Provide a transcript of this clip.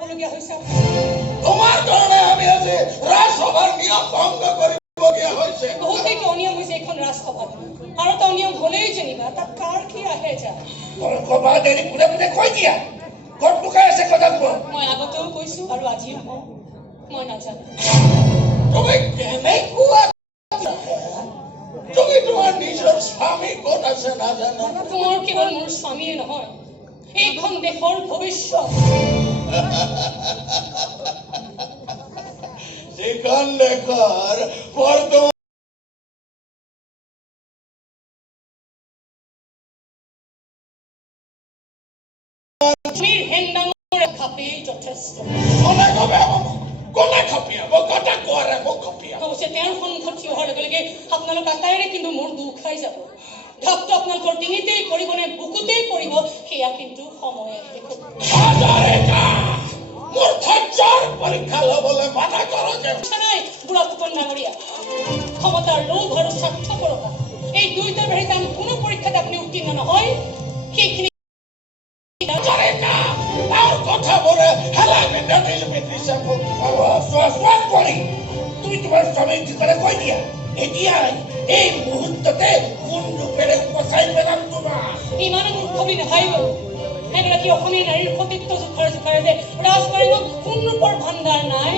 পাবলগীয়া হৈছে তোমাৰ কাৰণে আমি আজি ৰাজসভাৰ নিয়ম ভংগ কৰিবলগীয়া হৈছে বহুতেই অনিয়ম হৈছে এইখন ৰাজসভাত আৰু এটা অনিয়ম হ'লেই যেনিবা তাত কাৰ কি আহে যায় কবা দেৰি কোনে কোনে কৈ দিয়া ক'ত লুকাই আছে কথা কোৱা মই আগতেও কৈছো আৰু আজিও কওঁ মই নাজানো তুমি কেনেকুৱা তুমি তোমাৰ নিজৰ স্বামী ক'ত আছে নাজানো তোমাৰ কেৱল মোৰ স্বামীয়ে নহয় এইখন দেশৰ ভৱিষ্যত যিখন দেশৰ বৰ্তমান স্বামীৰ হেন্দাঙৰ খাপেই যথেষ্ট কোনে খপিয়াব কথা কোৱাৰে মোক খপিয়াব অৱশ্যে তেওঁৰ সন্মুখত থিয় হোৱাৰ লগে লগে আপোনালোক আটাইৰে কিন্তু মোৰ দুখ খাই যাব ঢাপটো আপোনালোকৰ ডিঙিতেই পৰিব নে বুকুতেই পৰিব সেয়া কিন্তু সময়ে দেখুৱাব মোৰ ধৈৰ্যৰ পৰীক্ষা ল'বলৈ মানা কৰা যে নাই বুঢ়া ফুকন ডাঙৰীয়া ক্ষমতাৰ লোভ আৰু স্বাৰ্থপৰতা এই দুয়োটাৰ বাহিৰে আন কোনো পৰীক্ষাত আপুনি উত্তীৰ্ণ নহয় সেইখিনি কথাবোৰে হেলাই পিন্ধিছে কৰি তুমি তোমাৰ স্বামীক ঠিকৰে কৈ দিয়া এতিয়াই এই মুহূৰ্ততে কোন ৰূপেৰে উপচাই পেলাম তোমাৰ ইমানো মূৰ্খ বুলি নাভাবিব এগৰাকী অসমীয়া নাৰীৰ সতীত্ব জোখাৰে যে ৰাজবাৰীত কোন ৰূপৰ ভাণ্ডাৰ নাই